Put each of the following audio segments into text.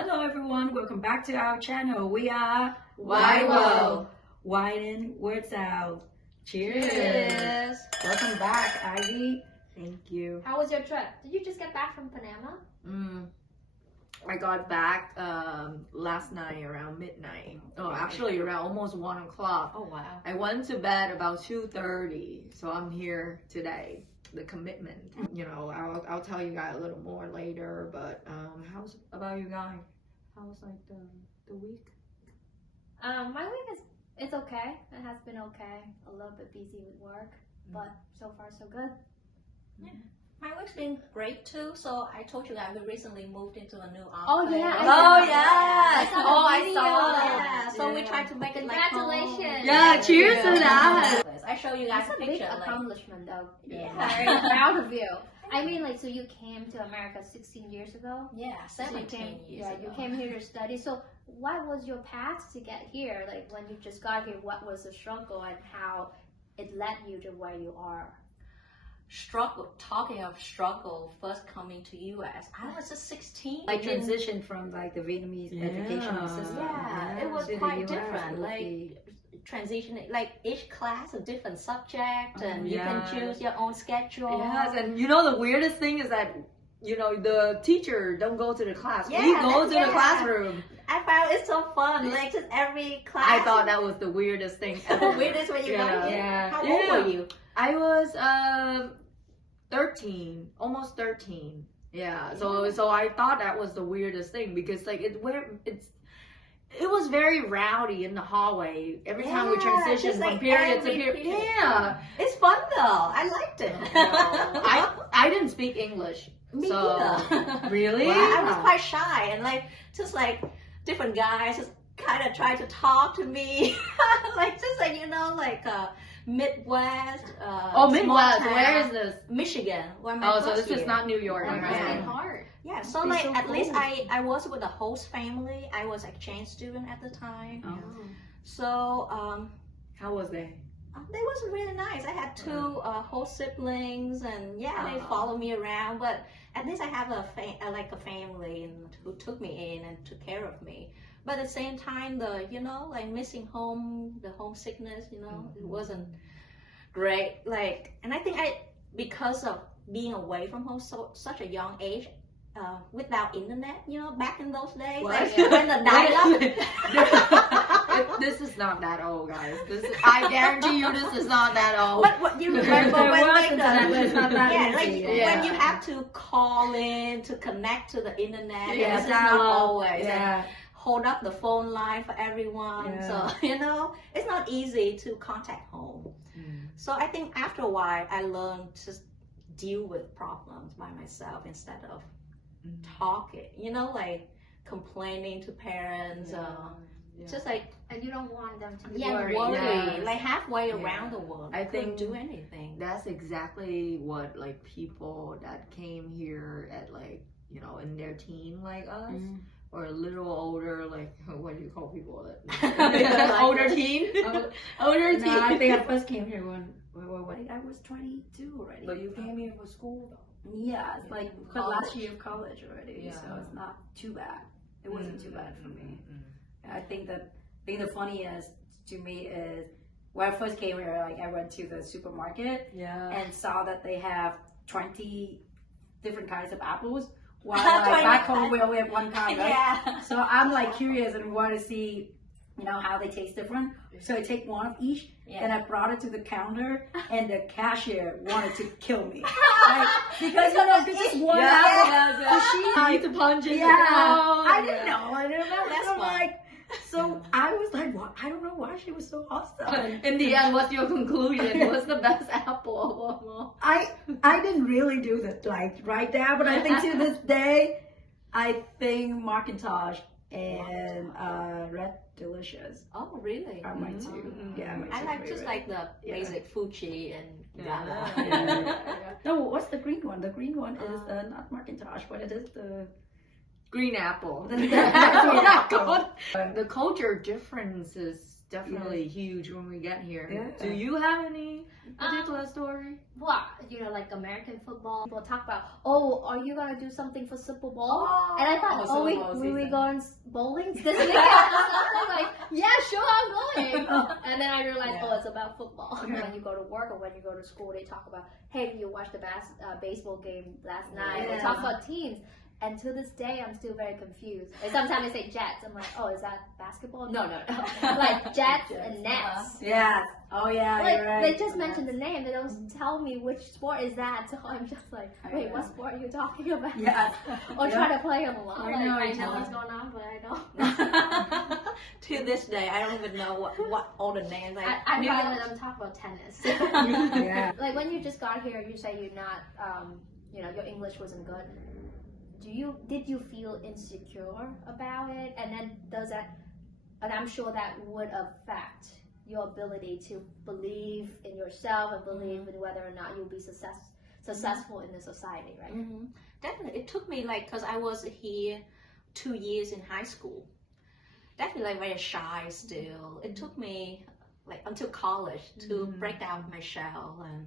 Hello everyone, welcome back to our channel. We are YWO. Widen words out. Cheers. Cheers. Welcome back, Ivy. Thank you. How was your trip? Did you just get back from Panama? I got back last night around midnight. Oh, actually around almost 1 o'clock. Oh wow. I went to bed about 2:30, so I'm here today. The commitment, I'll tell you guys a little more later. But how's about you guys? How's like the week? My week it's okay. It has been okay. A little bit busy with work, but so far so good. Yeah. My week's been great too. So I told you that we recently moved into a new office. Oh yeah. Oh yeah. I saw Yeah. that. So we tried to make it like home. Congratulations. Yeah, cheers to that. I show you guys That's a a big picture. accomplishment though. Yeah. Very proud of you. I mean, like, so you came to America 16 years ago? Yeah, So you 17 came, years yeah, ago. you came here to study. So what was your path to get here? Like when you just got here, what was the struggle and how it led you to where you are? Struggle. Talking of struggle, first coming to US, I was just 16. Like transition from like the Vietnamese educational system. Yeah, it was to the quite US different. would Like be- transitioning, like each class a different subject, and you Yeah. can choose your own schedule. Yes, and the weirdest thing is that the teacher don't go to the class. Yeah, we go to that's- the yeah. classroom. I found it so fun. Like just every class. I thought that was the weirdest thing the ever. weirdest when you got here. Yeah. How Yeah. old were you? I was 13, almost 13. Yeah. So I thought that was the weirdest thing because like it was very rowdy in the hallway every time we Yeah, transitioned just from like period to every period. period. Yeah. It's fun though. I liked it. I didn't speak English. Me so either. really? Well, I was quite shy and like just like different guys just kind of tried to talk to me, like Midwest. Oh, Midwest. small town. Where is this? Michigan. Where my Oh, so first this is year. not New York, That Yeah. must right? be hard. Yeah, so It's like so at least cool. I was with a host family. I was exchange student at the time. Oh. So How was they? they was really nice. I had two host siblings, and yeah, they followed me around. But at least I have a family and who took me in and took care of me. But at the same time, like missing home, the homesickness, it wasn't great. Like, and I think because of being away from home such a young age, without internet, back in those days, What? like, when the dial-up. This is not that old, guys. I guarantee you, this is not that old. But what you remember There when was like internet, but it's not that yeah, like easy. when you Yeah. have to call in to connect to the internet, Yeah, this is not dial-up. always. Yeah. And hold up the phone line for everyone. Yeah. So it's not easy to contact home. So I think after a while, I learned to deal with problems by myself instead of talking. Like complaining to parents. Just like And you don't want them to be worry, worried. Yes. like halfway Yeah. around the world. I couldn't think do anything. That's exactly what like people that came here at like in their teen like us or a little older, like what do you call people that older teen? Older teen. No, I think I first came here when I was 22 already. But you came here for school though. Yeah, it's like last year of college already, Yeah. so it's not too bad. It wasn't too bad for me. I think the funniest to me is when I first came here, like I went to the supermarket Yeah. and saw that they have 20 different kinds of apples. While like, back home we only have one kind, right? Yeah. So I'm like curious and want to see, how they taste different. So I take one of each, and I brought it to the counter, and the cashier wanted to kill me, like, because this is one apple. yeah. She Need to punch it. yeah, I didn't know. That's So, fun. like, so I was like, what? I don't know why she was so awesome. In the end, what's your conclusion? What's the best apple? I didn't really do that like right there, but I think to this day, I think Macintosh and Red Delicious Oh, really? are my two. Yeah, my I two like just favorite. like the Yeah. basic Fuji and Yeah. Gala. No, what's the green one? The green one is not Macintosh, but it is the Green apple. The green apple. The culture difference is definitely huge when we get here. Yeah. Do you have any particular story? Well, you know, like American football, people talk about, oh, are you gonna do something for Super Bowl? Oh, and I thought, Super we Bowl will we season. go on bowling this weekend? I'm like, yeah, sure, I'm going. And then I realized, Yeah. oh, it's about football. Yeah. When you go to work or when you go to school, they talk about, hey, you watched the baseball game last night. They Yeah. talk about teams. And to this day, I'm still very confused. And sometimes they say Jets. I'm like, oh, is that basketball? No. Like Jets and Nets. Yeah. Oh yeah. Like you're right. they just mention the name, they don't tell me which sport is that. So I'm just like, wait, Yeah. what sport are you talking about? Yeah. Or Yeah. try to play along. I Like, know, I I know know. what's going on, but I don't. To this day, I don't even know what all the names. Like, I'd New rather York- let them talk about tennis. Yeah. Like when you just got here, you say you're not, you know, your English wasn't good. Did you feel insecure about it? And then does that, and I'm sure that would affect your ability to believe in yourself and believe in whether or not you'll be successful in the society, right? Mm-hmm. Definitely, it took me like, because I was here 2 years in high school. Definitely like very shy still. It took me like until college to break down my shell, and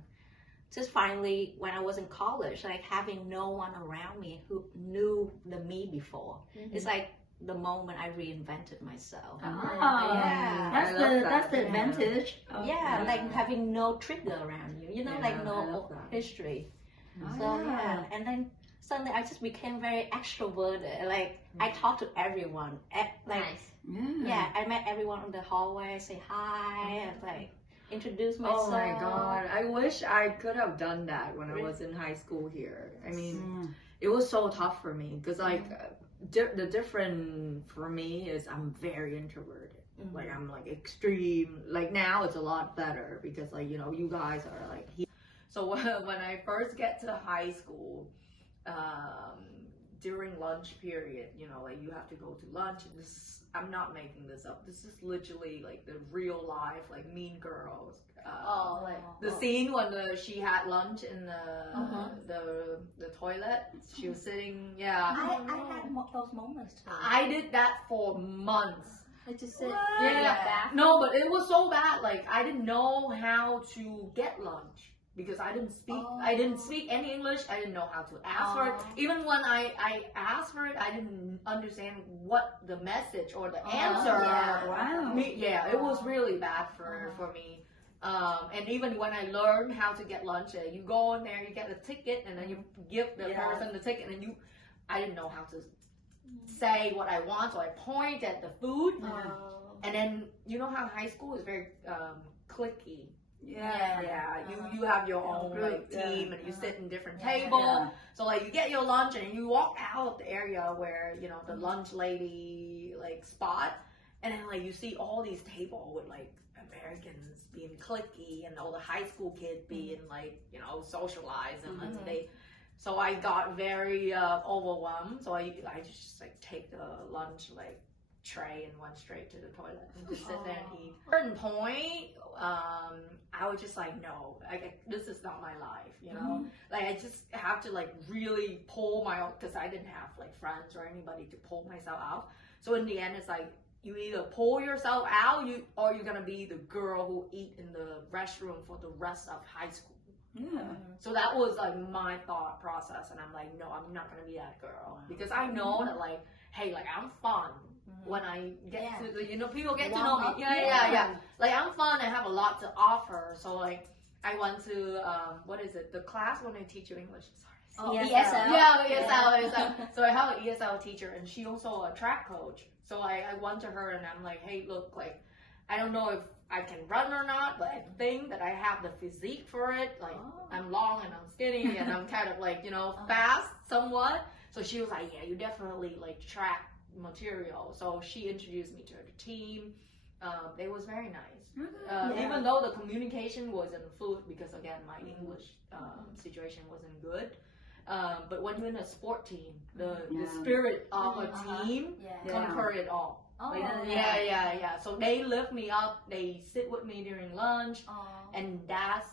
just finally when I was in college, like having no one around me who knew the me before. It's like the moment I reinvented myself. Oh, Yeah. That's I love the that. that's the Yeah. advantage. of- Yeah, like having no trigger around you, you know, Yeah, like I no love that. history. Oh, So yeah, and then suddenly I just became very extroverted. Like I talk to everyone. Like Nice. yeah, I met everyone in the hallway, say hi, and like introduce myself. Oh my god, I wish I could have done that when I was in high school here. I mean, Mm. it was so tough for me because like the different for me is I'm very introverted. Like I'm like extreme. Like now it's a lot better because like, you know, you guys are like so when I first get to high school, during lunch period, you know, like you have to go to lunch. I'm not making this up. This is literally like the real life, like Mean Girls. The scene when she had lunch in the toilet. She was sitting. Yeah, I had those moments too. I did that for months. I just sit Yeah. in the bathroom. No, but it was so bad. Like I didn't know how to get lunch because I didn't speak. I didn't speak any English. I didn't know how to ask for it. Even when I asked for it, I didn't understand what the message or the answer. yeah. Wow. It was really bad for me. And even when I learned how to get lunch, you go in there, you get a ticket, and then you give the person the ticket, and I didn't know how to say what I want, so I point at the food, and then you know how high school is very cliquey. Yeah. You have your own group, like team, yeah. and you sit in different tables. Yeah. So like you get your lunch, and you walk out of the area where you know the lunch lady like spot, and then like you see all these tables with like Americans being cliquey and all the high school kids being like, you know, socialized and like they. So I got very overwhelmed. So I just like take the lunch like tray and went straight to the toilet and just sit there and eat. At a certain point, I was just like, no, this is not my life, you know. Like I just have to like really pull my own, because I didn't have like friends or anybody to pull myself out. So in the end, it's like you either pull yourself out, or you're gonna be the girl who eat in the restroom for the rest of high school. Yeah. So that was like my thought process, and I'm like, no, I'm not gonna be that girl, because I know that like, hey, like I'm fun when I get to the, you know, people get to know me. Yeah. Like I'm fun. I have a lot to offer. So like I went to what is it? The class when I teach you English. Sorry. ESL. Yeah, ESL. So I have an ESL teacher, and she also a track coach. So I went to her and I'm like, hey, look, like I don't know if I can run or not, but I think that I have the physique for it. Like I'm long and I'm skinny and I'm kind of like, you know, fast somewhat. So she was like, yeah, you definitely like track material. So she introduced me to the team. It was very nice. Even though the communication wasn't fluid, because again, my English situation wasn't good. But when you're in a sport team, the spirit of a team conquer it all. Yeah. So they lift me up. They sit with me during lunch, and that's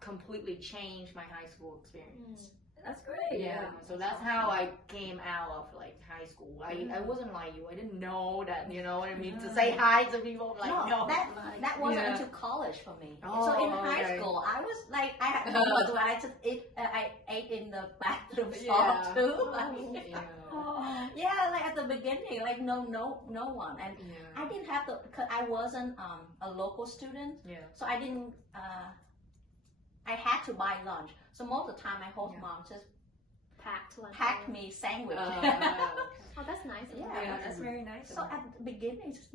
completely changed my high school experience. That's great. Yeah, so that's how I came out of like high school. I wasn't like you. I didn't know that, you know what I mean, to say hi to people. Like, no. that wasn't Yeah. until college for me. Oh, so in high okay. school, I was like, I had moments where I just I ate in the bathroom stall Yeah. too. Like, Yeah. yeah, like at the beginning, like no one, and Yeah. I didn't have cause I wasn't a local student, Yeah. so I didn't. I had to buy lunch. So most of the time, my host mom just Packed lunch. packed me sandwich. Oh, that's nice. of Yeah. her. Yeah, that's very nice. So at the beginning, just,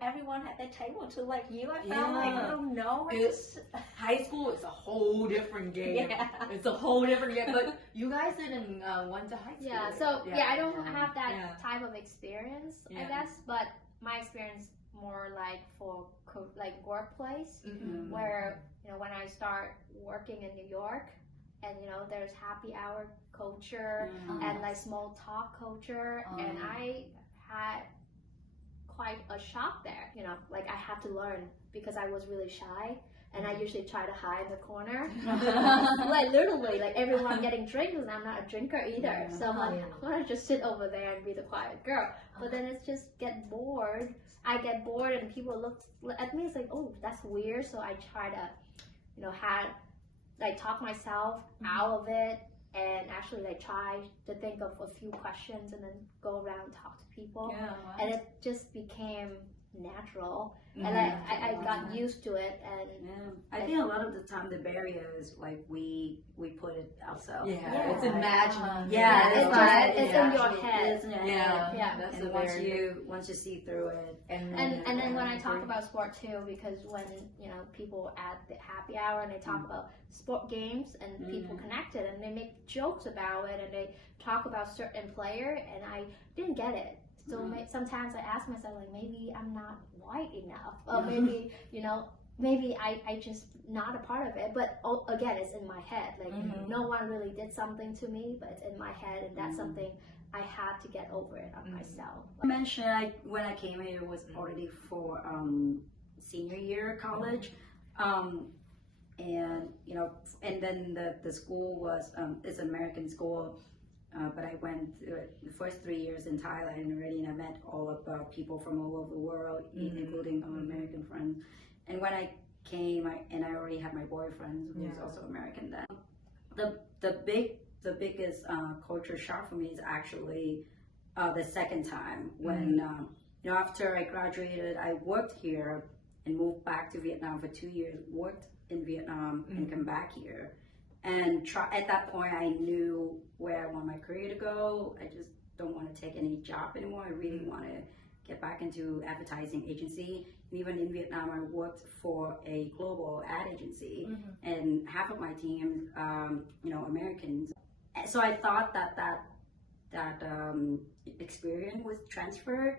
everyone at their table too, like you. I felt like Yeah. I don't know. It's- High school is a whole different game. Yeah. It's a whole different game. But you guys didn't went to high school. Yeah, right? so yeah, I don't have that Yeah. type of experience, I Yeah. guess, but my experience more like for like workplace, Mm-mm. where when I start working in New York, and there's happy hour culture and like small talk culture, and I had quite a shock there. Like I had to learn because I was really shy. And I usually try to hide in the corner. Like literally, like everyone getting drinks, and I'm not a drinker either. So I'm like, I'm gonna just sit over there and be the quiet girl. But then it's just get bored. I get bored, and people look at me. It's like, oh, that's weird. So I try to, talk myself out of it, and actually like try to think of a few questions, and then go around and talk to people. And it just became natural. And I got used to it, and I think a lot of the time the barrier is like we put it ourselves. Yeah, it's imagined. it's in your head. Isn't it? Yeah. That's And a very once you see through it, And then when I talk about sport too, because when people at the happy hour and they talk about sport games and people connected and they make jokes about it and they talk about certain player, and I didn't get it. So sometimes I ask myself, like, maybe I'm not white enough, or maybe maybe I just not a part of it. But again, it's in my head. Like no one really did something to me, but it's in my head, and that's something I had to get over it on myself. I mentioned when I came here was already for senior year college, and and then the school was it's an American school. But I went through the first 3 years in Thailand already, and I met all of the people from all over the world, including American friends. And when I came, I already had my boyfriend, who was also American then. The biggest culture shock for me is actually the second time when after I graduated, I worked here and moved back to Vietnam for 2 years. Worked in Vietnam and come back here. And at that point, I knew where I want my career to go. I just don't want to take any job anymore. I really want to get back into advertising agency. And even in Vietnam, I worked for a global ad agency, and half of my team, Americans. So I thought that experience was transferred,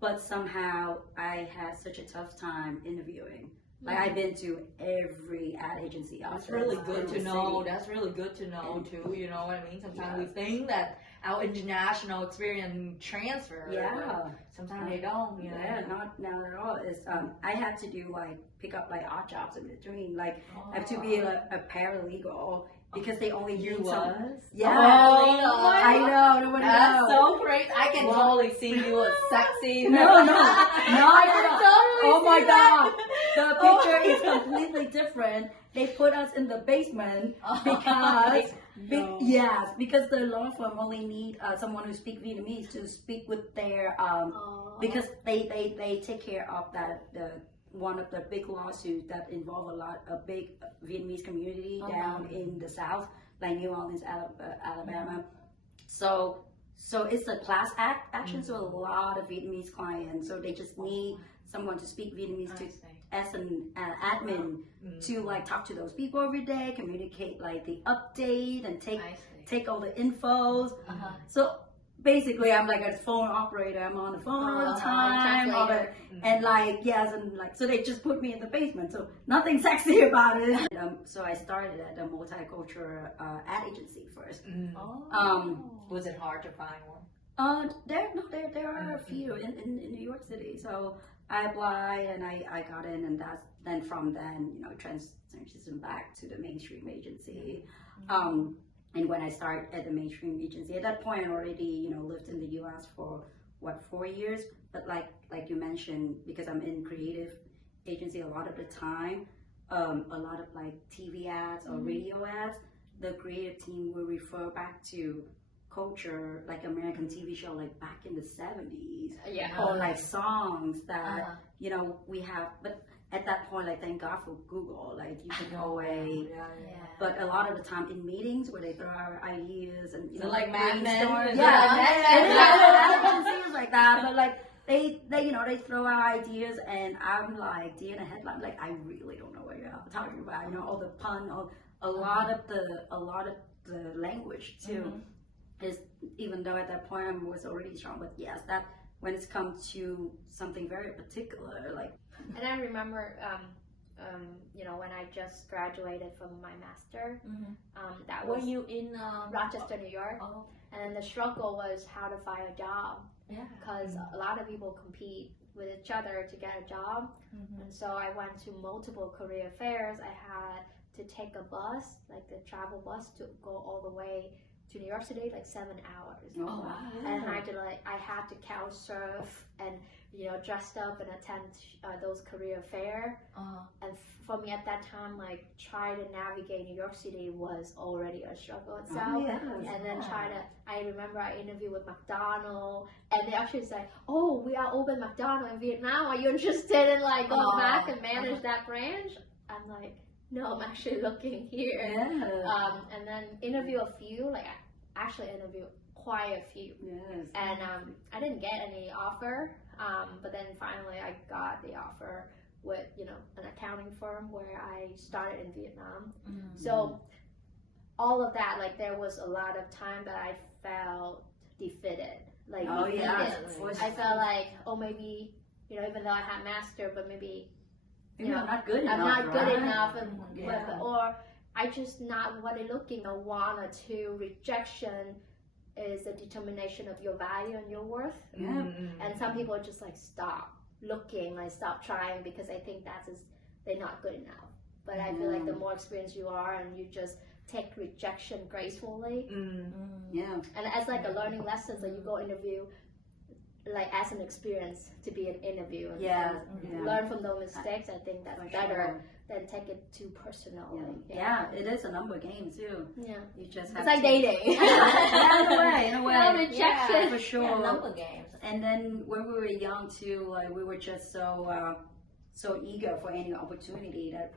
but somehow I had such a tough time interviewing. Like I've been to every ad agency. That's really good to know. That's really good to know too. You know what I mean? Sometimes we think that our international experience transfer. Yeah. Sometimes they don't. You know? Yeah, not at all. It's I had to do pick up odd jobs in between. Like I have to be a paralegal because they only You need was? Yeah. Oh, I know. No one That's knows. so great. I can totally see you as sexy. No, I can totally Oh my see that. God. The picture is completely different. They put us in the basement because the law firm only need someone who speaks Vietnamese to speak with their because they take care of one of the big lawsuits that involve a big Vietnamese community down in the south, like New Orleans, Alabama. So it's a class action, so a lot of Vietnamese clients. So they just need someone to speak Vietnamese as an admin to talk to those people every day, communicate the update, and take all the infos. So basically, I'm like a phone operator. I'm on the phone all the time, so they just put me in the basement. So nothing sexy about it. So I started at a multicultural ad agency first. Was it hard to find one? There are a few in New York City. So I applied and I got in, and from then transitioned back to the mainstream agency. And when I started at the mainstream agency, at that point I already, lived in the US for 4 years. But like you mentioned, because I'm in creative agency a lot of the time, a lot of like TV ads or radio ads, the creative team will refer back to culture, like American TV show, like back in the 70s, or like songs that we have. But at that point, like thank God for Google, like you can go away. But a lot of the time in meetings where they throw out ideas and like Mad Men. Things like that. But like they throw out ideas, and I'm like deer in a headline. Like I really don't know what you're talking about. All the pun, a lot of the language too. Is, even though at that point I was already strong, but yes, that when it's come to something very particular, like. And I remember, when I just graduated from my master, that was Were you in Rochester, New York, Oh, and the struggle was how to find a job, yeah. because a lot of people compete with each other to get a job, and so I went to multiple career fairs. I had to take a bus, like the travel bus, to go all the way to New York City, like 7 hours. Oh, wow. And I had to couch surf and dressed up and attend those career fair. And for me at that time, like try to navigate New York City was already a struggle itself. And then I remember I interviewed with McDonald's, and they actually said, "Oh, we are open McDonald's in Vietnam. Are you interested in like going back and manage that branch?" I'm like, no, I'm actually looking here. And then interview a few, like I actually interviewed quite a few. And I didn't get any offer, but then finally I got the offer with, an accounting firm where I started in Vietnam. So all of that, like there was a lot of time that I felt defeated. Like I felt like, maybe, even though I had master, but maybe I'm not good enough. I'm not good right? enough, or I just not what I'm looking or one or two. Rejection is a determination of your value and your worth. And some people just like stop looking, like stop trying, because I think they're not good enough. But I feel like the more experienced you are, and you just take rejection gracefully. And as like a learning lesson, so you go interview like as an experience to be an interview and learn from those mistakes. I think that's better than take it too personally. It is a number game too. You just have it's like dating. in a way. No rejection. For sure. Number games. And then when we were young too, like we were just so eager for any opportunity that,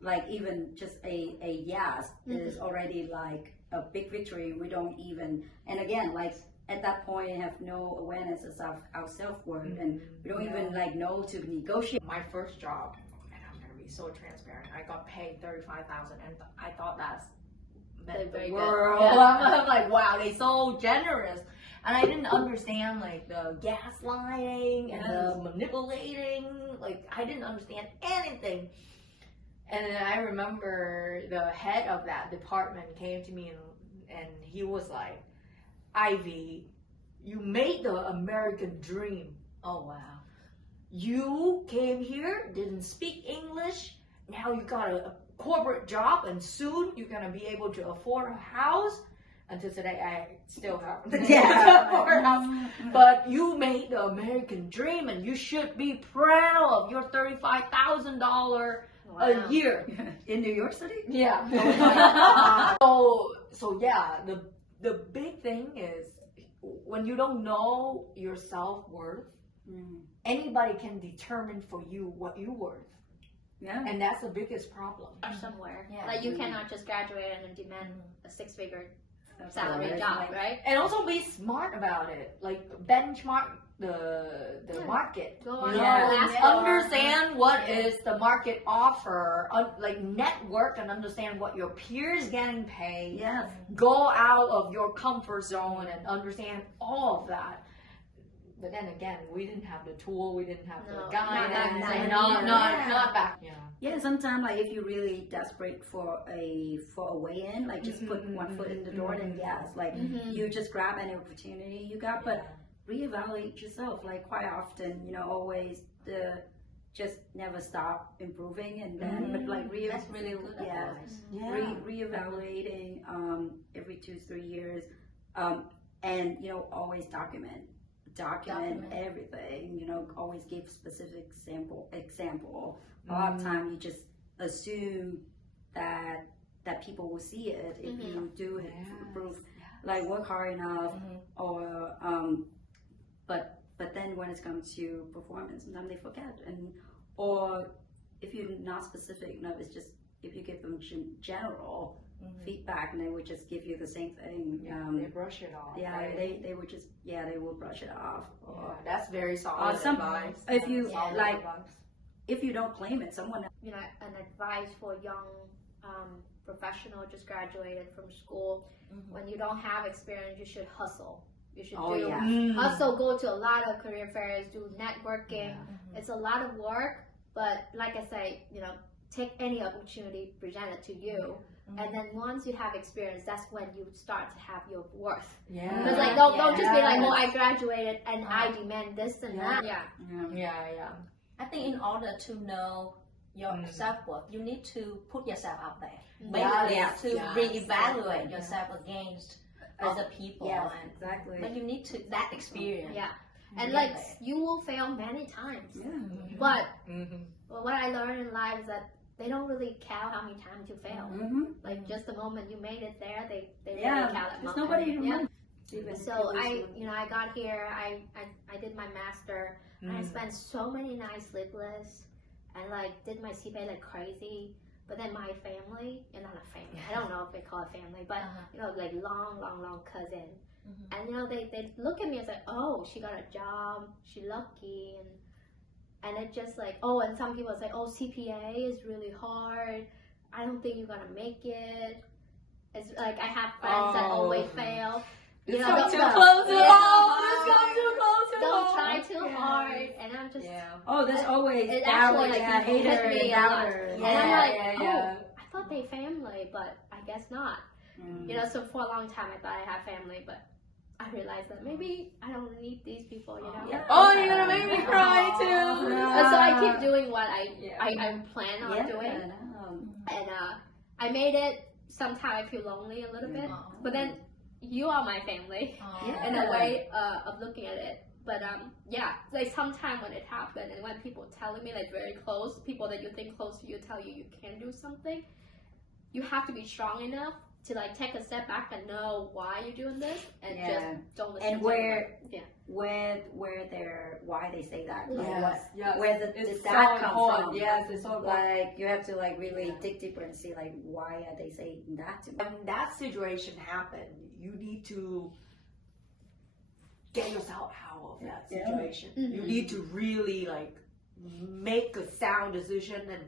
like even just a yes is already like a big victory. We don't even, and again, like at that point have no awareness of our self-worth, and we don't even like know to negotiate. My first job, and I'm gonna be so transparent, I got paid $35,000, and I thought that's meant the world. I'm like, wow, they so generous. And I didn't understand like the gaslighting and the manipulating. Like I didn't understand anything. And then I remember the head of that department came to me, and he was like, "Ivy, you made the American dream. Oh wow. You came here, didn't speak English, now you got a corporate job, and soon you're gonna be able to afford a house." Until today, I still haven't afford a house. But you made the American dream, and you should be proud of your $35,000 a year In New York City? So yeah, the big thing is when you don't know your self-worth, anybody can determine for you what you're worth. And that's the biggest problem. Somewhere. Like you cannot just graduate and then demand a 6-figure salary job, right? And also be smart about it. Like benchmark the market. Go on. Understand what is the market offer. Like network and understand what your peers getting paid. Go out of your comfort zone and understand all of that. But then again, we didn't have the tool, we didn't have the guidance, and not back. Sometimes like if you're really desperate for a way in, like just put one foot in the door, then like you just grab any opportunity you got, but reevaluate yourself. Like quite often, always just never stop improving, and then but like That's really good yeah, advice. reevaluating every 2-3 years, and you know, always document everything. You know, always give specific example. A lot of time you just assume that people will see it if you do improve, like work hard enough, or but then when it comes to performance, sometimes they forget, or if you're not specific enough, it's just if you give them general feedback, and they would just give you the same thing. They brush it off. Yeah, right? they would just they will brush it off. Yeah, that's very solid some- advice. If you Solid like, advice. if you don't claim it, someone You know, an advice for young professional just graduated from school. When you don't have experience, you should hustle. You should hustle, go to a lot of career fairs, do networking. It's a lot of work, but like I say, you know, take any opportunity presented to you. And then once you have experience, that's when you start to have your worth. Yeah. Because like don't just be like, oh, I graduated and I demand this and that. Yeah. Yeah. I think in order to know your self-worth, you need to put yourself out there. Yes, Basically, to yes. reevaluate yourself against other people. Yes, And, exactly. but you need to that experience. Yeah. And Yeah. like you will fail many times. But what I learned in life is that they don't really count how many times you fail. Like just the moment you made it there, they really count that there's moment. nobody who Yeah. remembers. So I got here. I did my master. I spent so many nights sleepless, and like did my CPA like crazy. But then my family, and not a family, I don't know if they call it family, but you know, like long cousin. And you know, they look at me and say, oh, she got a job, she lucky, and it's just like, oh, and some people say, oh, CPA is really hard. I don't think you're gonna make it. It's like I have friends that always fail. You know, Come don't, too close to yeah. home. It's come too close to don't home. try too hard, and I'm just Oh, there's always it doubters, actually, like, haters, hit me a lot. doubters. And I'm like, yeah. oh, I thought they family, but I guess not. You know, so for a long time I thought I had family, but I realized that maybe I don't need these people, you know. Yeah. Oh, you're gonna make me cry too. And so I keep doing what I plan on doing, Yeah. and I made it. Sometimes I feel lonely a little bit, but then you are my family in a way of looking at it. But yeah, like sometimes when it happened, and when people telling me like very close, people that you think close to you tell you can do something, you have to be strong enough to like take a step back and know why you're doing this, and just don't listen And to where why they say that, like where did that come from? Yes, it's so Like you have to like really dig deeper and see like why are they saying that to me. When that situation happened, you need to get yourself out of that situation. You need to really like make a sound decision and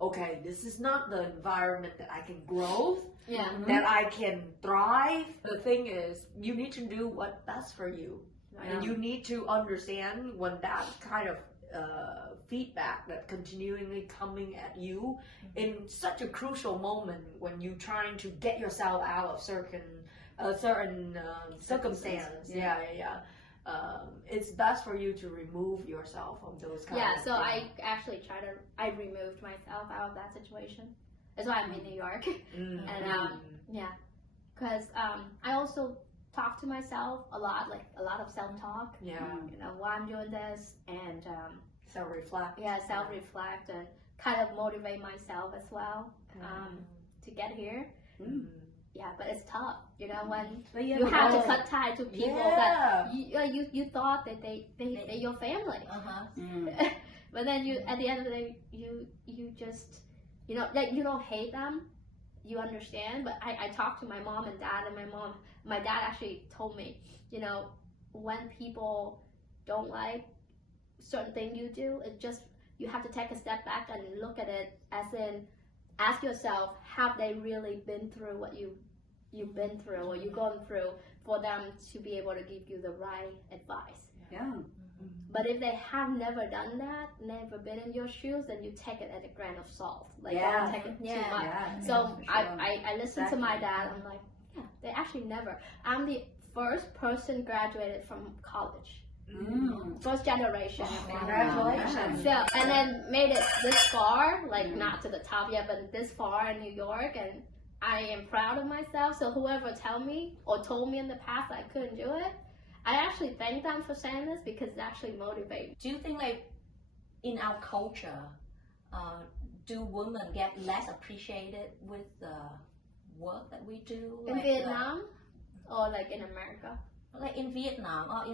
okay, this is not the environment that I can grow, that I can thrive. The thing is, you need to do what's best for you. And you need to understand when that kind of feedback that continually coming at you in such a crucial moment when you're trying to get yourself out of certain circumstance. It's best for you to remove yourself from those kind of so things. I actually I removed myself out of that situation. That's why I'm in New York. And because I also talk to myself a lot, like a lot of self-talk. You know, why I'm doing this, and self-reflect. self-reflect, and kind of motivate myself as well to get here. Yeah, but it's tough, you know, when you have to cut ties to people that you thought that they're your family. But then you, at the end of the day, you just, you know, like you don't hate them, you understand. But I talked to my mom and dad, and my dad actually told me, you know, when people don't like certain thing you do, it just, you have to take a step back and look at it as in, ask yourself, have they really been through what you've been through or you've gone through for them to be able to give you the right advice? But if they have never done that, never been in your shoes, then you take it at a grain of salt. Like don't take it too much. So I listened to my dad. I'm like, they actually never. I'm the first person graduated from college. first generation. Congratulations. So, and then made it this far, like not to the top yet, but this far in New York, and I am proud of myself. So whoever told me in the past I couldn't do it, I actually thank them for saying this because it actually motivates me. Do you think like in our culture, do women get less appreciated with the work that we do? In Vietnam or like in America? Like in Vietnam or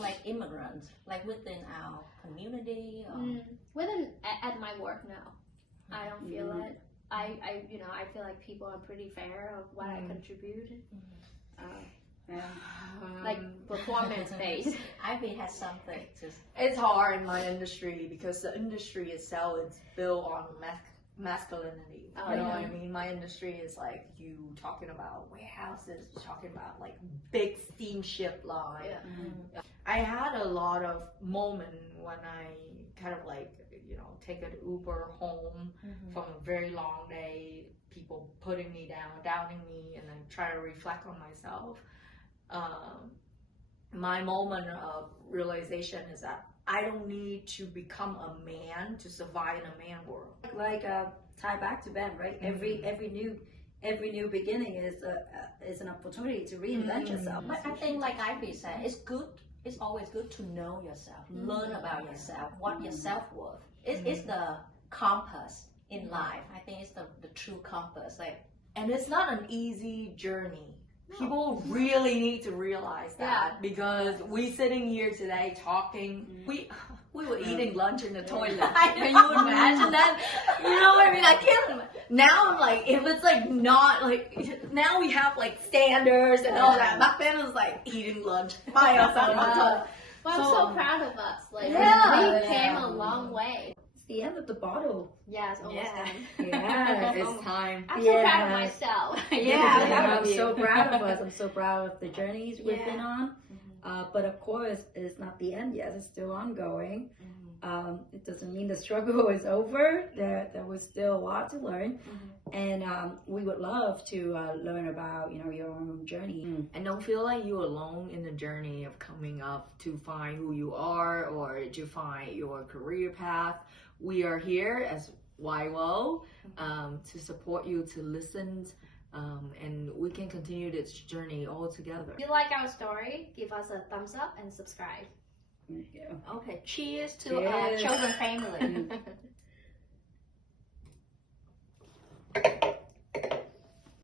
like immigrants, like within our community or Within at my work, no, I don't feel it. I feel like people are pretty fair of what I contribute. Like performance based. Ivy has something to. It's hard in my industry because the industry itself is built on masculinity. You know what I mean? My industry is like you talking about warehouses, talking about like big steamship line. Yeah. I had a lot of moment when I kind of like, take an Uber home from a very long day, people putting me down, doubting me, and then try to reflect on myself. My moment of realization is that I don't need to become a man to survive in a man world. Like tie back to Ben, right? Every new beginning is an opportunity to reinvent yourself. But I think, like Ivy said, it's good. It's always good to know yourself, learn about yourself, what your self-worth. It's the compass in life. I think it's the true compass. And it's not an easy journey. People really need to realize that because we sitting here today talking, we were eating lunch in the toilet. Can you imagine that? You know what I mean? I can't imagine. Now I'm like, if it's like not like, now we have like standards and all that. Back then it was like eating lunch by ourselves on the toilet. Well, I'm so proud of us. Like we came a long way. It's the end of the bottle. Yeah, it's almost done. Yeah, It's time. I'm so proud of myself. I'm so proud of us. I'm so proud of the journeys we've been on. But of course, it's not the end yet. It's still ongoing. It doesn't mean the struggle is over. There was still a lot to learn. And we would love to learn about, your own journey. And don't feel like you're alone in the journey of coming up to find who you are or to find your career path. We are here as YWO to support you, to listen, and we can continue this journey all together. If you like our story, give us a thumbs up and subscribe. Yeah. Okay. Cheers to Cheers. children family.